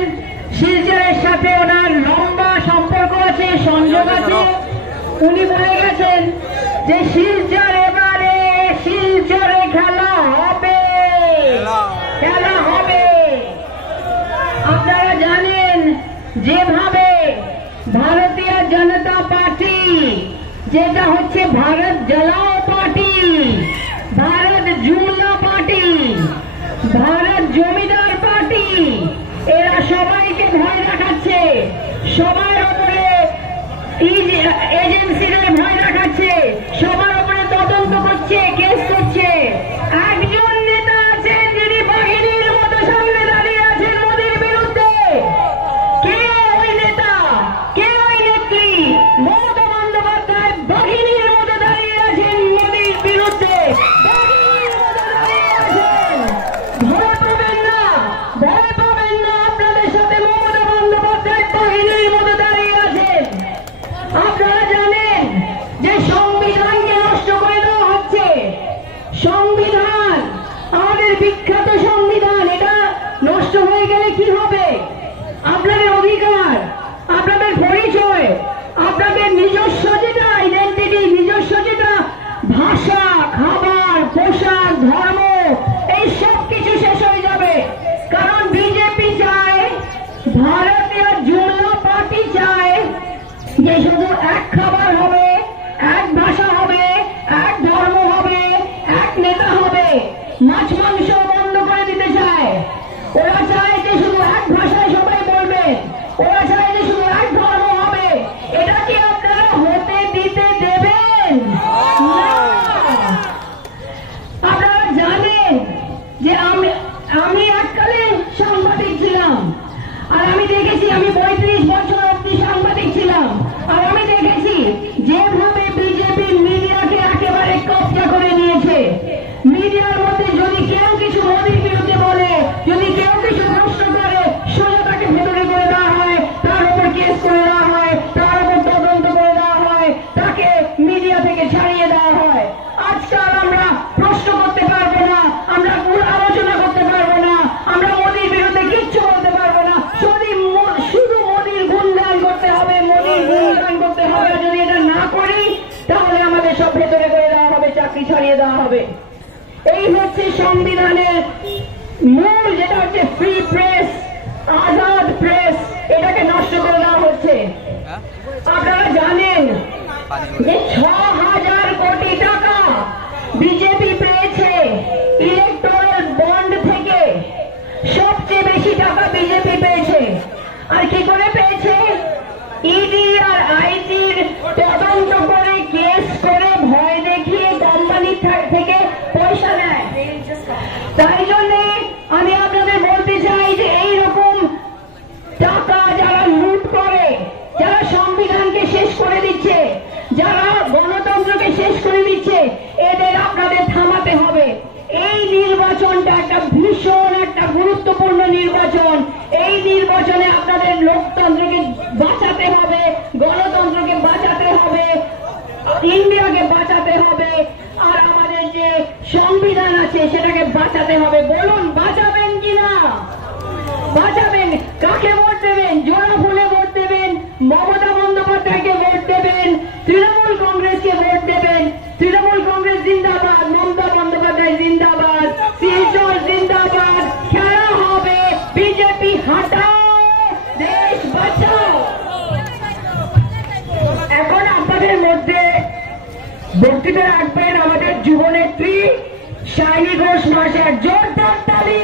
শিলচরের সাথে ওনার লম্বা সম্পর্ক আছে, সংযোগ আছে। উনি বলে গেছেন যে শিলচরে খেলা হবে, খেলা হবে। আপনারা জানেন যেভাবে ভারতীয় জনতা পার্টি, যেটা হচ্ছে ভারত জ্বালাও পার্টি, ভারত জুড়না পার্টি, ভারত জমিদার পার্টি এরা সবাইকে ভয় দেখাচ্ছে, সবার উপরে এজেন্সিদের ভয় দেখাচ্ছে, সবার উপরে তদন্ত করছে, কেস করছে। একজন নেতা আছেন যিনি বাহিনীর মতো সামনে দাঁড়িয়ে আছেন মোদির বিরুদ্ধে। কে ওই নেতা, কে ওই নেত্রী? মমতা বন্দ্যোপাধ্যায় বাহিনীর মতো দাঁড়িয়ে আছেন মোদির বিরুদ্ধে, বাহিনীর মতো দাঁড়িয়ে আছেন। ভয় পাবেন না, ভয় পাবেন না, আপনাদের সাথে মমতা বন্দ্যোপাধ্যায় বাহিনীর মতো দাঁড়িয়ে আছেন। আপনারা জানেন যে সংবিধানকে নষ্ট করে দেওয়া হচ্ছে। সংবিধান, আমাদের বিখ্যাত সংবিধান, এটা নষ্ট হয়ে গেলে কি হবে? আপনাদের অধিকার, আপনাদের পরিচয়, আপনাদের নিজস্ব যেটা আইডেন্টিটি, নিজস্ব যেটা ভাষা, খাবার, পোশাক, ধর্ম, এই সব কিছু শেষ হয়ে যাবে। কারণ বিজেপি চায়, ভারতীয় জনতা পার্টি চায় যে শুধু এক খাবার হবে, এক ভাষা হবে, এক ধর্ম হবে, এক নেতা হবে। মাছ মাংস বন্ধ করে দিতে চায়। ওরা চায় যে শুধু এক ভাষায় সবাই বলবে, ওরা চায় যে শুধু এক ধর্ম হবে। এটা কি আপনারা হতে দিতে দেবেন? না। আপনারা জানেন যে আমি এককালে সাংবাদিক ছিলাম, আর আমি দেখেছি, আমি 35 বছর অব্দি সাংবাদিক ছিলাম, আর আমি দেখেছি যেভাবে বিজেপি মিডিয়াকে একেবারে কবজা করে নিয়েছে। মিডিয়ার মধ্যে যদি কেউ কিছু মোদির বিরুদ্ধে বলে, যদি কেউ কিছু প্রশ্ন করে, সোজা তাকে ভেতরে করে দেওয়া হয়, তার উপর কেস করে দেওয়া হয়, তার উপর তদন্ত করে দেওয়া হয়, তাকে মিডিয়া থেকে ছাড়িয়ে দেওয়া হয়। আজকাল আমরা প্রশ্ন করতে পারবো না, আমরা আলোচনা করতে পারবো না, আমরা মোদির বিরুদ্ধে কিচ্ছু বলতে পারবো না। শুধু মোদির গুণগান করতে হবে, মোদির গুণগান করতে হবে। যদি এটা না করি তাহলে আমাদের সব ভেতরে করে দেওয়া হবে, চাকরি ছাড়িয়ে দেওয়া হবে। এই হচ্ছে সংবিধানের মূল, যেটা হচ্ছে ফ্রি প্রেস, আজাদ প্রেস, এটাকে নষ্ট করে দেওয়া হচ্ছে। আপনারা জানেন যে 6,000 কোটি টাকা বিজেপি পেয়েছে ইলেকটোরাল বন্ড থেকে। সবচেয়ে বেশি টাকা বিজেপি পেয়েছে। আর কি করে পেয়েছে? ইডি আর আইটির তদন্ত করে, কেস করে, ভয় দেখিয়ে কোম্পানি থেকে পয়সা নেয়। তাই জন্য আমি আপনাদের বলতে চাই যে এইরকম টাকা যারা লুট করে, যারা সংবিধানকে শেষ করে দিচ্ছে, যারা গণতন্ত্রকে শেষ করে দিচ্ছে, এদের আপনাদের থামাতে হবে। এই নির্বাচনটা একটা ভীষণ একটা গুরুত্বপূর্ণ নির্বাচন। এই নির্বাচনে আপনাদের লোকতন্ত্রকে বাঁচাতে হবে, গণতন্ত্রকে বাঁচাতে হবে, ইন্ডিয়াকে বাঁচাতে হবে, আর আমাদের যে সংবিধান আছে সেটাকে বাঁচাতে হবে। বলুন, বাঁচাবেন কিনা? বাঁচাবেন। কাকে ভোট দেবেন? জোড়া ফুলে ভোট দেবেন, মমতা বন্দ্যোপাধ্যায়কে ভোট দেবেন, তৃণমূল কংগ্রেসকে ভোট দেবেন। তৃণমূল কংগ্রেস জিন্দাবাদ, মমতা বন্দ্যোপাধ্যায় জিন্দাবাদ, শিলচর জিন্দাবাদ। খেলা হবে, বিজেপি হাঁটাও, দেশ বাঁচাও। এখন আপনাদের মধ্যে বক্তৃতা রাখবেন আমাদের যুবনেত্রী শাইনী ঘোষ মহাশয়। জোরদার তালি।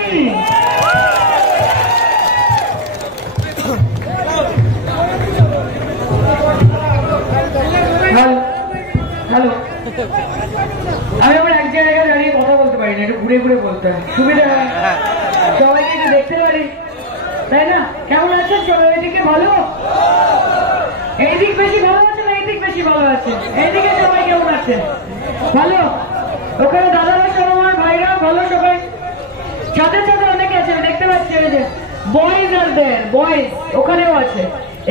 হ্যালো, আমি আমার এক জায়গায় দাঁড়িয়ে কথা বলতে পারি না, একটু ঘুরে ঘুরে বলতে হয়, সুবিধা হয়, সবাইকে একটু দেখতে পারি, তাই না? কেমন আছেন সবাই? এদিকে ভালো? এইদিক বেশি ভালো আছে না এইদিক বেশি ভালো আছে? এইদিকে সবাই কেমন আছে? ভালো? ওখানে দাদারা সব আমার ভাইরা ভালো সবাই? সাথে সাথে অনেকে আছে, দেখতে পাচ্ছি ওই যে বয়েজ আর দেয়ার, বয়েজ ওখানেও আছে,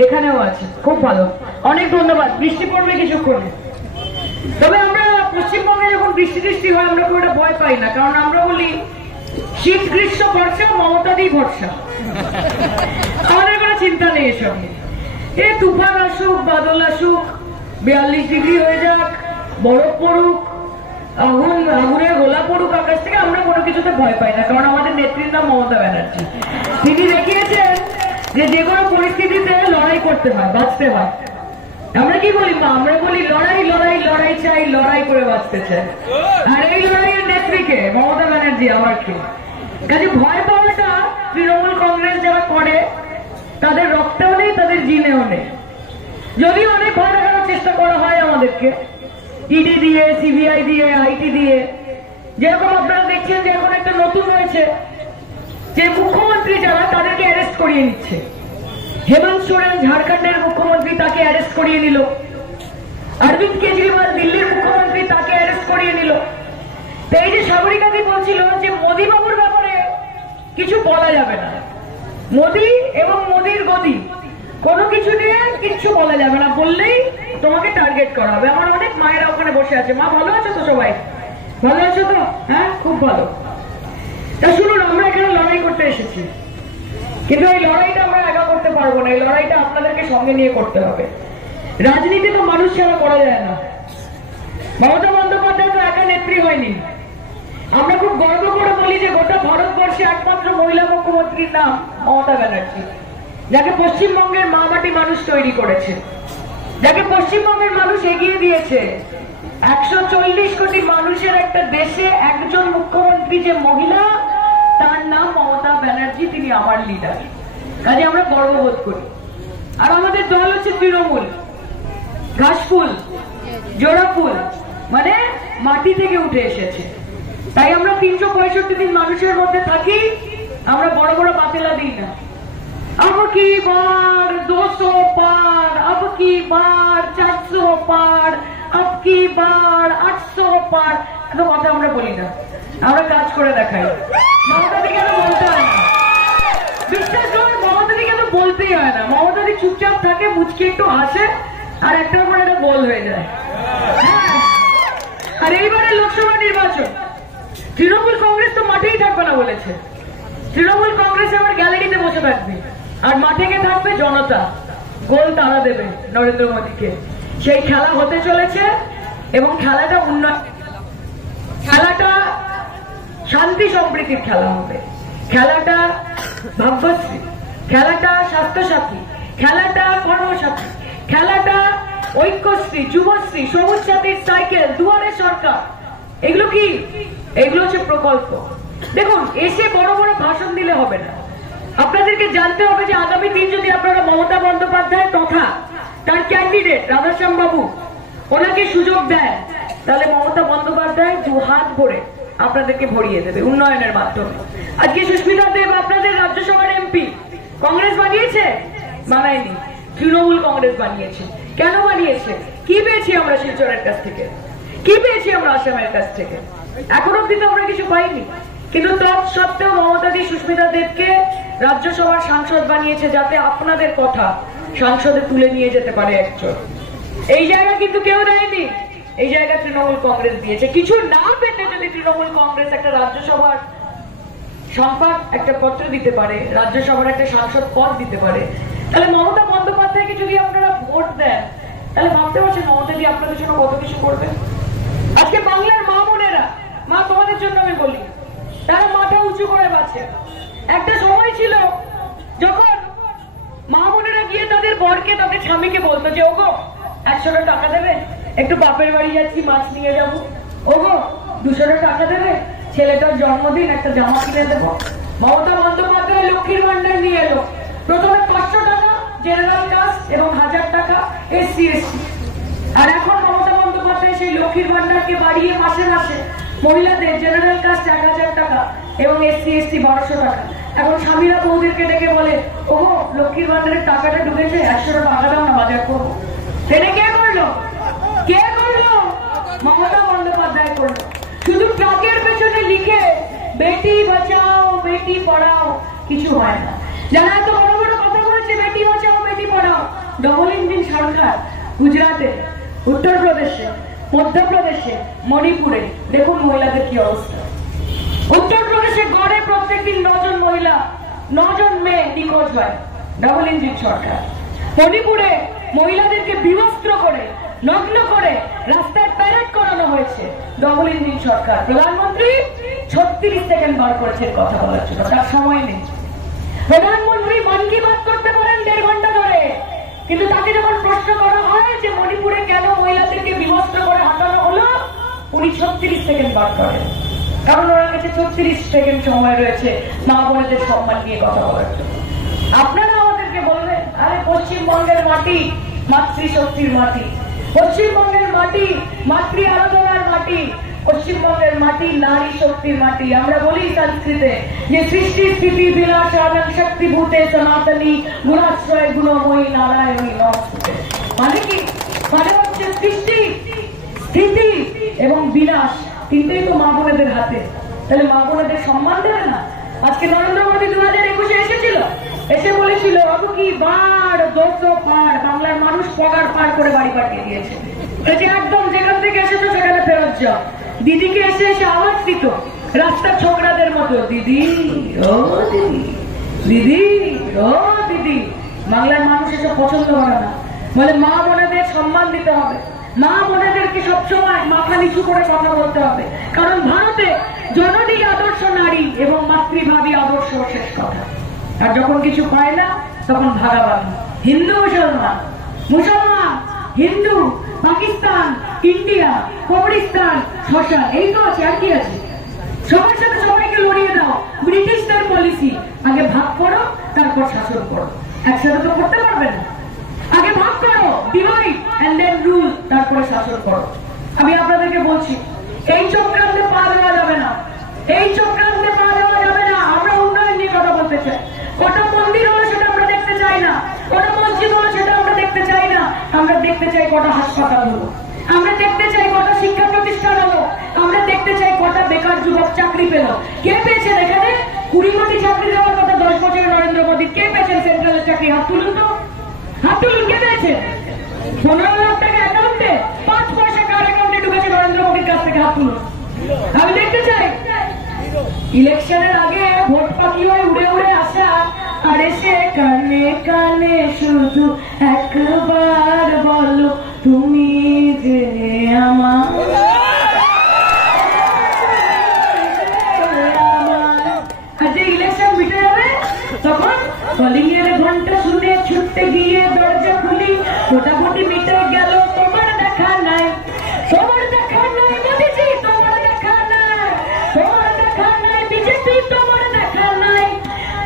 এখানেও আছে। খুব ভালো, অনেক ধন্যবাদ। বৃষ্টি পড়বে কিছুক্ষণ, তবে আমরা পশ্চিমবঙ্গে যখন বৃষ্টি হয় আমরা খুব একটা ভয় পাই না, কারণ আমরা বলি শীত গ্রীষ্ম বর্ষা মমতাদি ভরসা। আমাদের কোনো চিন্তা নেই এসব নিয়ে। এ তুফান আসুক, বাদল আসুক, 42 ডিগ্রি হয়ে যাক, বরফ পড়ুক, আগুনের গোলা পড়ুক আকাশ থেকে, আমরা কোনো কিছুতে ভয় পাই না, কারণ আমাদের নেত্রীর নাম মমতা ব্যানার্জি। তিনি দেখিয়েছেন যে যে কোনো পরিস্থিতিতে লড়াই করতে হয়, বাঁচতে হয়। আমরা কি বলি মা? আমরা বলি লড়াই লড়াই লড়াই চাই, লড়াই করে বাঁচতে চাই। আর এই লড়াইয়ের নেত্রীকে মমতা ব্যানার্জি আমার কি কাজে ভয় পাওয়াটা তৃণমূল কংগ্রেস যারা করে তাদের রক্তেও নেই, তাদের জিনেও নেই। যদিও অনেক ভয় দেখানোর চেষ্টা করা হয় আমাদেরকে, ইডি দিয়ে, সিবিআই দিয়ে, আইটি দিয়ে। যেরকম আপনারা দেখছেন যে এখন একটা নতুন হয়েছে যে মুখ্যমন্ত্রী যারা তাদেরকে অ্যারেস্ট করিয়ে নিচ্ছে। হেমন্ত সোরেন ঝাড়খণ্ডের মুখ্যমন্ত্রী, তাকে অ্যারেস্ট করিয়ে নিল। অরবিন্দ কেজরিওয়াল দিল্লির মুখ্যমন্ত্রী, তাকে অ্যারেস্ট করিয়ে নিল। তো এই যে সাগরিকাদি বলছিল যে মোদী বাবুর ব্যাপারে কিছু বলা যাবে না, মোদী এবং মোদীর গদি কোনো কিছু নিয়ে কিচ্ছু বলা যাবে না, বললেই তোমাকে টার্গেট করা হবে। আমার অনেক মায়েরা ওখানে বসে আছে। মা ভালো আছো তো? সবাই ভালো আছো তো? হ্যাঁ, খুব ভালো। তা শুনুন, আমরা এখানে লড়াই করতে এসেছি, কিন্তু এই লড়াইটা আমরা একা করতে পারবো না। এই লড়াইটা আপনাদেরকে সঙ্গে নিয়ে করতে হবে। রাজনীতি তো মানুষ ছাড়া করা যায় না। মমতা বন্দ্যোপাধ্যায় তো একা নেত্রী হয়নি। আমরা খুব গর্ব করে বলি যে গোটা ভারতবর্ষে একমাত্র মহিলা মুখ্যমন্ত্রীর নাম মমতা ব্যানার্জি, যাকে পশ্চিমবঙ্গের মা মাটি মানুষ তৈরি করেছে, যাকে পশ্চিমবঙ্গের মানুষ এগিয়ে দিয়েছে। 140 কোটি মানুষের একটা দেশে একজন মুখ্যমন্ত্রী যে মহিলা, তার নাম মমতা ব্যানার্জি, তিনি আমার লিডার। কাজে আমরা গর্ববোধ করি। আর আমাদের দল হচ্ছে তৃণমূল, ঘাসফুল, জোড়া ফুল, মানে মাটি থেকে উঠে এসেছে। তাই আমরা 365 দিন মানুষের মধ্যে থাকি। আমরা বড় বড় বাতেলা দিই না। अब की बार 200 पार, अब की बार 400 पार, अब की बार 800 पार, এত কথা আমরা বলি না, আমরা কাজ করে দেখাই। মমতাদি কেন বলতে হয় না? বিশ্বাস করুন, মমতাদি কেন বলতেই হয় না। মমতাদি চুপচাপ থাকে, মুচকে একটু হাসে, আর একটার পর একটা বল হয়ে যায়। আর এইবারে লোকসভা নির্বাচন, তৃণমূল কংগ্রেস তো মাঠেই থাকবে না বলেছে। তৃণমূল কংগ্রেস আবার গ্যালারিতে বসে থাকবে, আর মাঠে গিয়ে থাকবে জনতা, গোল তারা দেবে নরেন্দ্র মোদীকে। সেই খেলা হতে চলেছে এবং খেলাটা খেলাটা শান্তি সম্প্রীতির খেলা হবে। খেলাটা ভাগ্যশ্রী, খেলাটা স্বাস্থ্যসাথী, খেলাটা কর্মসাথী, খেলাটা ঐক্যশ্রী, যুবশ্রী, সবুজ সাথীর সাইকেল, দুয়ারে সরকার। এগুলো কি? এগুলো হচ্ছে প্রকল্প। দেখুন, এসে বড় বড় ভাষণ দিলে হবে না। আপনাদেরকে জানতে হবে যে আগামী দিন যদি আপনারা মমতা বন্দ্যোপাধ্যায় তথা তার ক্যান্ডিডেট রাধাশ্যাম বাবু ওনাকে সুযোগ দেয়, তাহলে মমতা বন্দ্যোপাধ্যায় 2 হাত ভরে আপনাদেরকে ভরিয়ে দেবে উন্নয়নের মাধ্যমে। আজকে সুস্মিতা দেব আপনাদের রাজ্যসভার এমপি, কংগ্রেস বানিয়েছে? বানায়নি, তৃণমূল কংগ্রেস বানিয়েছে। কেন বানিয়েছে? কি পেয়েছি আমরা শিলচরের কাছ থেকে, কি পেয়েছি আমরা আসামের কাছ থেকে? এখন অব্দি তো আমরা কিছু পাইনি। কিন্তু তৎসত্ত্বেও মমতাদি সুস্মিতা দেবকে রাজ্যসভার সাংসদ বানিয়েছে, যাতে আপনাদের কথা সংসদে তুলে নিয়ে যেতে পারে একজন। এই জায়গা কিন্তু কেউ দেয়নি, এই জায়গা তৃণমূল কংগ্রেস দিয়েছে। কিছু না পেতে যদি তৃণমূল কংগ্রেস একটা রাজ্যসভার সংবাদ একটা পত্র দিতে পারে, রাজ্যসভার একটা সাংসদ পদ দিতে পারে, তাহলে মমতা বন্দ্যোপাধ্যায়কে যদি আপনারা ভোট দেন, তাহলে ভাবতে পারছেন মমতাদি আপনাদের জন্য কত কিছু করবে। আজকে বাংলার মা বোনেরা, মা তোমাদের জন্য আমি বলি, তারা মাথা উঁচু করে বাঁচে। একটা সময় ছিল যখন মা বোনেরা গিয়ে তাদের বরকে, তাদের স্বামীকে বলতো যে ওগো 100 টাকা দেবে, একটু বাপের বাড়ি যাচ্ছি, মাছ নিয়ে যাবো। ওগো 200 টাকা দেবে, ছেলেটার জন্মদিন, একটা জামা কিনে দেবো। মমতা বন্দ্যোপাধ্যায় লক্ষ্মীর ভান্ডার নিয়ে এলো। প্রথমে 500 টাকা জেনারেল কাস্ট এবং 1000 টাকা SC ST। আর এখন মমতা বন্দ্যোপাধ্যায় সেই লক্ষ্মীর ভান্ডারকে বাড়িয়ে মাসে মাসে মহিলাদের জেনারেল কাস্ট 1000 টাকা এবং SC ST 1200 টাকা। এখন স্বামীরা বৌদিরকে ডেকে বলে, ওগো লক্ষ্মীর ভান্ডারের টাকাটা ঢুকেছে, 100 টাকা দাও না, বাজার করবো। সেটা কে করলো? কে করলো? মমতা বন্দ্যোপাধ্যায় করলো। শুধু ট্রাকের পেছনে লিখে বেটি বাঁচাও বেটি পড়াও কিছু হয় না। যারা এত বড় বড় কথা বলেছে বেটি বাঁচাও বেটি পড়াও, ডবল ইঞ্জিন সরকার গুজরাটে, উত্তরপ্রদেশে, মধ্যপ্রদেশে, মণিপুরে দেখুন মহিলাদের কি অবস্থা। উত্তরপ্রদেশে গড়ে প্রত্যেকদিন 9 জন মহিলা, 9 জন মেয়ে নিখোঁজ হয়, ডবল ইঞ্জিন সরকার। মণিপুরে মহিলাদেরকে বিবস্ত্র করে, নগ্ন করে রাস্তায় প্যারেড করানো হয়েছে, ডবল ইঞ্জিন সরকার। প্রধানমন্ত্রী 36 সেকেন্ড বার করেছেন কথা বলার জন্য, তার সময় নেই। প্রধানমন্ত্রী মন কি বাত করতে পারেন 1.5 ঘন্টা ধরে, কিন্তু তাকে যখন প্রশ্ন করা হয় যে মণিপুরে কেন মহিলাদেরকে বিবস্ত্র করে হাঁটানো হলো, উনি 36 সেকেন্ড বার করেন। কারণ ওনার কাছে 36 সেকেন্ড সময় রয়েছে মা বোনদের সম্মান নিয়ে কথা বলার জন্য। আপনারা আমাদেরকে বলবেন, আরে পশ্চিমবঙ্গের মাটি মাতৃশক্তির মাটি, পশ্চিমবঙ্গের মাটি মাতৃ আরাধনার মাটি, পশ্চিমবঙ্গের মাটি নারী শক্তির মাটি। আমরা বলি সংস্কৃতে যে সৃষ্টি স্থিতি বিনাশ আনন্দ শক্তি ভূতে সনাতনী গুণাশ্রয় গুণময়ী নারায়ণী নমস্তে। মানে কি? মানে হচ্ছে সৃষ্টি স্থিতি এবং বিনাশ তিনটেই তো মা বোনেদের হাতে। তাহলে মা বোনেদের সম্মান দেবে না? আজকে নরেন্দ্র মোদী 2021 এসেছিল, এসে বলেছিল বাবু কি বার 200 পার, বাংলার মানুষ পগার পার করে বাড়ি পাঠিয়ে দিয়েছে। একদম যেখান থেকে এসেছো সেখানে ফেরত যাও। দিদিকে এসে এসে আওয়াজ দিত রাস্তার ছোকরাদের মতো, দিদি ও দিদি, দিদি ও দিদি। বাংলার মানুষ এসব পছন্দ করে না, বলে মা বোনেদের সম্মান দিতে হবে, মা বোনেদেরকে সবসময় মাথা নিচু করে কথা বলতে হবে। কারণ ভারতে জননী আদর্শ নারী এবং মাতৃভাবী আদর্শ শেষ কথা। আর যখন কিছু পায় না তখন ভাগাভাগি, হিন্দু মুসলমান, মুসলমান হিন্দু, পাকিস্তান ইন্ডিয়া, কবরিস্তান শশা, এই তো আছে, আর কি আছে? সবার সাথে সবাইকে লড়িয়ে দাও। ব্রিটিশদের পলিসি, আগে ভাগ করো তারপর শাসন করো। একসাথে তো করতে পারবে না, আগে ভাগ করো, ডিভাইড এন্ড দেন রুল, তারপরে শাসন করো। আমি আপনাদেরকে বলছি এই চক্রান্তে পা দেওয়া যাবে না, এই চক্রান্তে পা দেওয়া যাবে না। আমরা উন্নয়ন নিয়ে কথা বলতে চাই। কটা মন্দির হলো সেটা আমরা দেখতে চাই না, কটা মসজিদ হলো সেটা আমরা দেখতে চাই না। আমরা দেখতে চাই কটা হাসপাতাল হলো, আমরা দেখতে চাই কটা শিক্ষা প্রতিষ্ঠান হলো, আমরা দেখতে চাই কটা বেকার যুবক চাকরি পেল। কে পেয়েছেন এখানে? 20 কোটি চাকরি দেওয়ার কথা 10 বছরে নরেন্দ্র মোদী। কে পেয়েছেন সেন্ট্রালের চাকরি? হাত তুলুন তো, হাত তুলুন। কে পেয়েছেন? 15 লাখ টাকা অ্যাকাউন্টে, 5 পয়সা কার অ্যাকাউন্টে ঢুকেছে নরেন্দ্র মোদীর কাছ থেকে? হাত তুলুন। আমি দেখতে চাই ইলেকশনের আগে ভোট পাখি হয়ে উড়ে উড়ে আসা, আর এসে কানে কানে শুধু একবার বলো তুমি যে আমার। আর যে ইলেকশন মিটে যাবে তখন কলিং এর ঘন্টা শুনে ছুটতে গিয়ে দরজা খুলি, মোটামুটি মিটে গেল, তোমার দেখা নাই, তোমার দেখা নাই মোদিজি, তোমার দেখা নাই, তোমার দেখা নাই বিজেপি, তোমার দেখা নাই,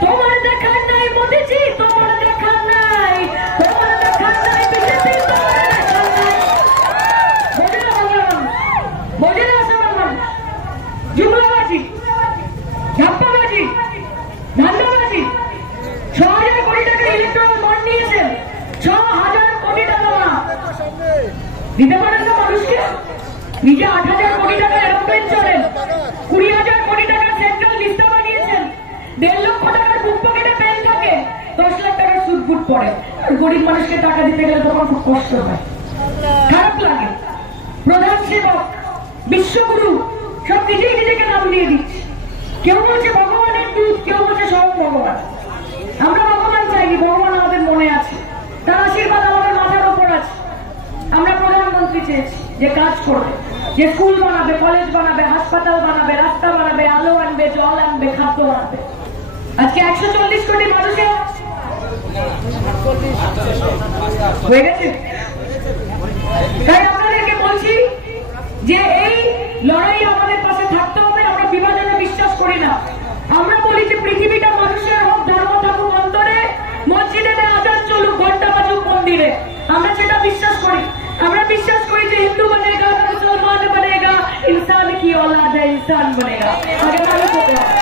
তোমার দেখা নাই মোদিজি, তোমার দেখা নাই, তোমার দেখা নাই বিজেপি, তোমার দেখা নাই। বোঝে না বাংলার মানুষ, বোঝে না আসামের মানুষ। জুমলাবাজি, ঝাপ্পাবাজি, ধান্দাবাজি। 6,000 কোটি টাকা ইলেকট্রাল বন্ড নিয়েছেন, 6,000 কোটি টাকা দিতে পারেন না মানুষকে? নিজে 8,000 কোটি টাকা এরোপ্লেন চলেন, 20,000 কোটি টাকার সেন্ট্রাল লিস্টা বানিয়েছেন, 1.5 লক্ষ টাকার বুক পকেটে পেন থাকে, 10 লাখ টাকার সুদ বুট পড়ে। আর গরিব মানুষকে টাকা দিতে গেলে তখন খুব কষ্ট হয়, খারাপ লাগে। প্রধান সেবক, বিশ্বগুরু সব নিজেই নিজেকে নাম দিয়ে দিচ্ছে। কেউ বলছে ভগবানের দূত, কেউ বলছে স্বয়ং ভগবান। আমরা ভগবান চাইনি, ভগবান আমাদের মনে আছে, তার আশীর্বাদ আমাদের মাথার উপর আছে। আমরা প্রধানমন্ত্রী চেয়েছি যে কাজ করবে, যে স্কুল বানাবে, কলেজ বানাবে, হাসপাতাল বানাবে, রাস্তা বানাবে, আলো আনবে, জল আনবে, খাদ্য আনবে। আজকে 140 কোটি মানুষের হয়ে গেছে। তাই আপনাদেরকে বলছি যে এই লড়াই আমাদের পাশে থাকতে হবে। আমরা বিভাজনে বিশ্বাস করি না। আমরা বলি যে পৃথিবীটা মানুষের হোক, ধর্ম থাকুক অন্তরে, মসজিদে আজান চলুক, ঘন্টা বাজুক মন্দিরে, আমরা সেটা বিশ্বাস করি। আমরা বিশ্বাস করি যে হিন্দু বনেগা, মুসলমান বনেগা, ইনসান কি औलाद है, ইনসান বনেগা, আগে মানুষ হতে হবে।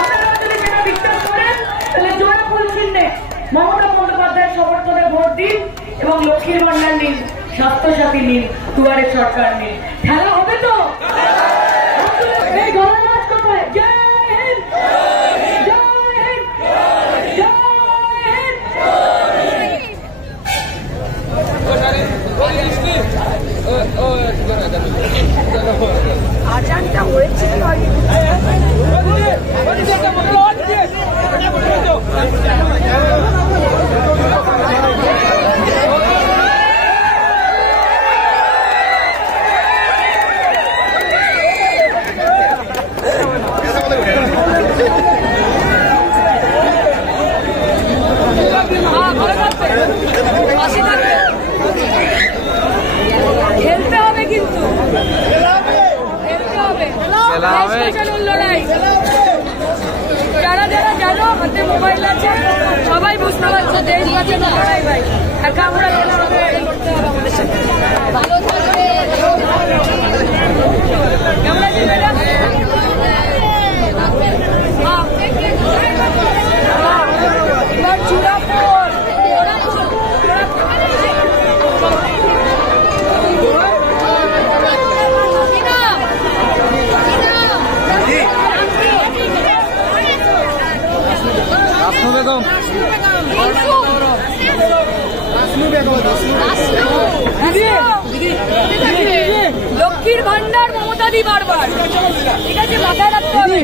আপনারা যদি সেটা বিশ্বাস করেন তাহলে জোড়া ফুল চিহ্নে মমতা বন্দ্যোপাধ্যায়ের সমর্থনে ভোট দিন এবং লক্ষ্মীর ভান্ডার নিন, স্বাস্থ্যসাথী নিন, দুয়ারে সরকার নিন। খেলা হবে তো? এই গণনাথ কোথায়? জয় হিন্দ, জয় হিন্দ, জয় আজানটা হয়েছে খেলতে হবে, কিন্তু খেলতে হবে। দেশ বাঁচানোর লড়াই। যারা যারা জানো হাতে মোবাইল আছে সবাই বুঝতে পারছে দেশ বাঁচানোর লড়াই ভাই। একা আমরা লড়তে হবে আমাদের সাথে। ভালো থাকবে। কেমন আছেন ম্যাডাম? এবার চূড়াপুর লক্ষ্মীর ভান্ডার মমতা দি বারবার, ঠিক আছে, মাথায় রাখতে হবে।